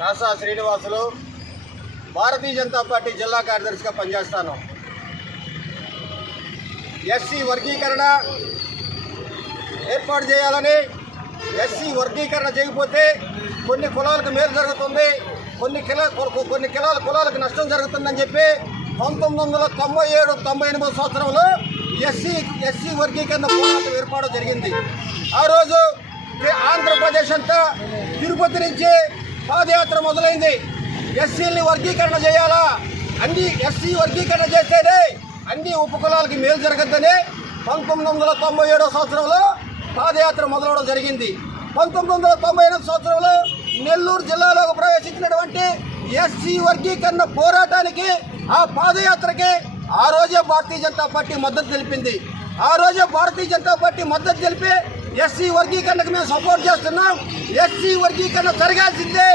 Kasa Srinivasulu, Bharatiya Janata party జిల్లా కార్యదర్శిగా పనిచేస్తాను. ఎస్సీ వర్గీకరణ ఏర్పాటు చేయాలని, ఎస్సీ వర్గీకరణ చేయకపోతే కొన్ని కులాలకు మేలు జరుగుతుంది, కొన్ని కులాలకు నష్టం జరుగుతుందని చెప్పి 1997-98 సంవత్సరంలో ఎస్సీ వర్గీకరణ పోరాటం ఏర్పాటు జరిగింది. ఆ రోజు ఆంధ్రప్రదేశ్ అంతా తిరుపతి నుంచి పాదయాత్ర మొదలైంది. ఎస్సీని వర్గీకరణ చేయాలా, అన్ని ఎస్సీ వర్గీకరణ చేస్తేనే అన్ని ఉపకులాలకి మేలు జరగద్దని 1997 సంవత్సరంలో పాదయాత్ర మొదలవడం జరిగింది. 1998 సంవత్సరంలో నెల్లూరు జిల్లాలోకి ప్రవేశించినటువంటి ఎస్సీ వర్గీకరణ పోరాటానికి, ఆ పాదయాత్రకి ఆ రోజే భారతీయ జనతా పార్టీ మద్దతు తెలిపింది. ఆ రోజే భారతీయ జనతా పార్టీ మద్దతు తెలిపి ఎస్సీ వర్గీకరణకు మేము సపోర్ట్ చేస్తున్నాం, ఎస్సీ వర్గీకరణ జరగాల్సిందే,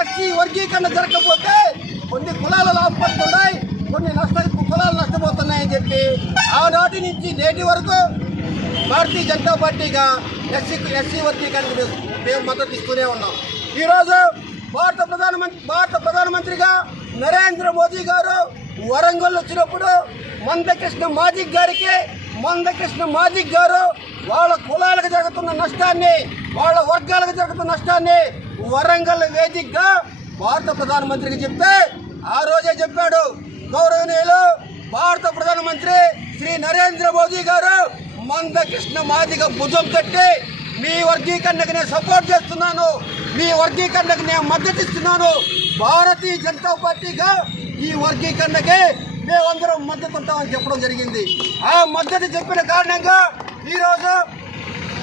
ఎస్సీ వర్గీకరణ జరగకపోతే కొన్ని కులాలు లాభపడుతున్నాయి, కొన్ని కులాలు నష్టపోతున్నాయని చెప్పి ఆనాటి నుంచి నేటి వరకు భారతీయ జనతా పార్టీగా ఎస్సీ వర్గీకరణకు మేము మద్దతు ఇస్తూనే ఉన్నాం. ఈరోజు భారత ప్రధానమంత్రిగా నరేంద్ర మోదీ గారు వరంగల్ వచ్చినప్పుడు మందకృష్ణ మాదిక్ గారు వాళ్ళ కులాలకు జరుగుతున్న నష్టాన్ని, వాళ్ళ వర్గాలకు జరుగుతున్న నష్టాన్ని వరంగల్ వేదికగా భారత ప్రధానమంత్రికి చెప్తే ఆ రోజే చెప్పాడు, గౌరవనీయులు భారత ప్రధానమంత్రి శ్రీ నరేంద్ర మోదీ గారు మందకృష్ణ మాదిగ భుజం తట్టి మీ వర్గీకరణకు నేను సపోర్ట్ చేస్తున్నాను, మీ వర్గీకరణకు నేను మద్దతు ఇస్తున్నాను, భారతీయ జనతా పార్టీగా ఈ వర్గీకరణకి మేమందరం మద్దతు ఉంటామని చెప్పడం జరిగింది. ఆ మద్దతు చెప్పిన కారణంగా ఈరోజు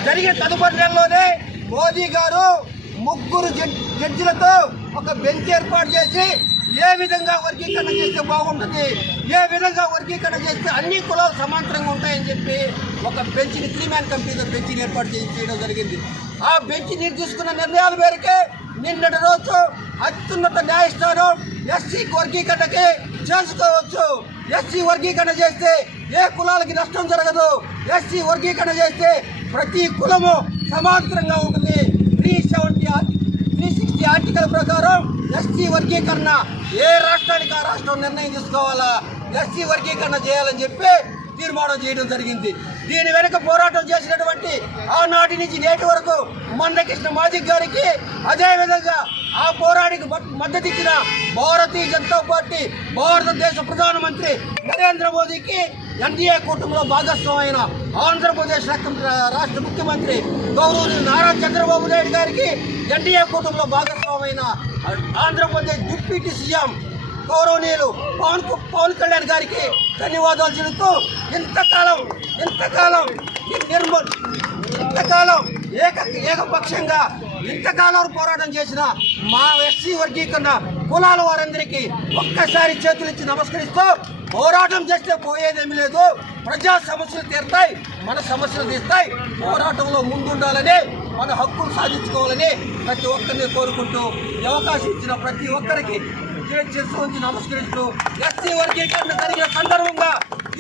జరిగే తదుపరి నెలలోనే మోదీ గారు 3 జడ్జిలతో ఒక బెంచ్ ఏర్పాటు చేసి ఏ విధంగా వర్గీకరణ చేస్తే బాగుంటుంది, ఏ విధంగా వర్గీకరణ చేస్తే అన్ని కులాలు సమాంతరంగా ఉంటాయని చెప్పి ఒక బెంచ్ని 3-man కమిటీతో బెంచ్ని ఏర్పాటు చేయడం జరిగింది. ఆ బెంచ్ తీసుకున్న నిర్ణయాల మేరకే నిన్నటి రోజు అత్యున్నత న్యాయస్థానం ఎస్సీ వర్గీకరణకి చేసుకోవచ్చు, ఎస్సీ వర్గీకరణ చేస్తే ఏ కులాలకి నష్టం జరగదు, ఎస్సీ వర్గీకరణ చేస్తే ప్రతి కులము సమాంతరంగా ఉంటుంది, 360 ఆర్టికల్ ప్రకారం ఎస్సీ వర్గీకరణ ఏ రాష్ట్రానికి ఆ రాష్ట్రం నిర్ణయం తీసుకోవాలా, ఎస్సీ వర్గీకరణ చేయాలని చెప్పి తీర్మానం చేయడం జరిగింది. దీని వెనుక పోరాటం చేసినటువంటి ఆనాటి నుంచి నేటి వరకు మందకృష్ణ మాదిక్ గారికి, అదేవిధంగా ఆ పోరాటికి మద్దతు ఇచ్చిన భారతీయ జనతా పార్టీ భారతదేశ ప్రధానమంత్రి నరేంద్ర మోదీకి, ఎన్డీఏ కూటమిలో భాగస్వామైన ఆంధ్రప్రదేశ్ రాష్ట్ర ముఖ్యమంత్రి గౌరవనీయులు నారా చంద్రబాబు నాయుడు గారికి, ఎన్డీఏ కూటమిలో భాగస్వామైన ఆంధ్రప్రదేశ్ డిప్యూటీ సీఎం గౌరవనీయులు పవన్ కళ్యాణ్ గారికి ధన్యవాదాలు చెబుతూ ఇంతకాలం ఏకపక్షంగా ఇంతకాలం పోరాటం చేసిన మా ఎస్సీ వర్గీకరణ కులాల వారందరికీ ఒక్కసారి చేతులిచ్చి నమస్కరిస్తూ, పోరాటం చేస్తే పోయేదేమీ లేదు, ప్రజా సమస్యలు తీరుతాయి, మన సమస్యలు తీస్తాయి, పోరాటంలో ముందుండాలని, మన హక్కులు సాధించుకోవాలని ప్రతి ఒక్కరిని కోరుకుంటూ అవకాశం ఇచ్చిన ప్రతి ఒక్కరికి చేసి నమస్కరిస్తూ ఎస్సీ వర్గీకరణ జరిగిన సందర్భంగా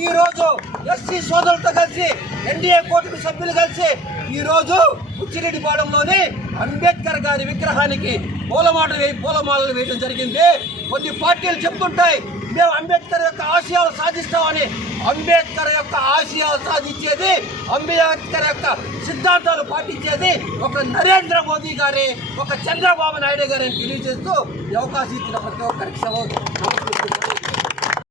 ఈరోజు ఎస్సీ సోదరులతో కలిసి ఎన్డీఏ కూటమి సభ్యులు కలిసి ఈరోజు ఉచ్చిరెడ్డిపాలెంలోని అంబేద్కర్ గారి విగ్రహానికి పూలమాలలు వేయడం జరిగింది. కొన్ని పార్టీలు చెప్తుంటాయి మేము అంబేద్కర్ యొక్క ఆశయాలు సాధిస్తామని. అంబేద్కర్ యొక్క ఆశయాలు సాధించేది, అంబేద్కర్ యొక్క సిద్ధాంతాలు పాటించేది ఒక నరేంద్ర మోదీ గారే, ఒక చంద్రబాబు నాయుడు గారని తెలియజేస్తూ అవకాశం ఇచ్చిన ప్రతి ఒక్కరికి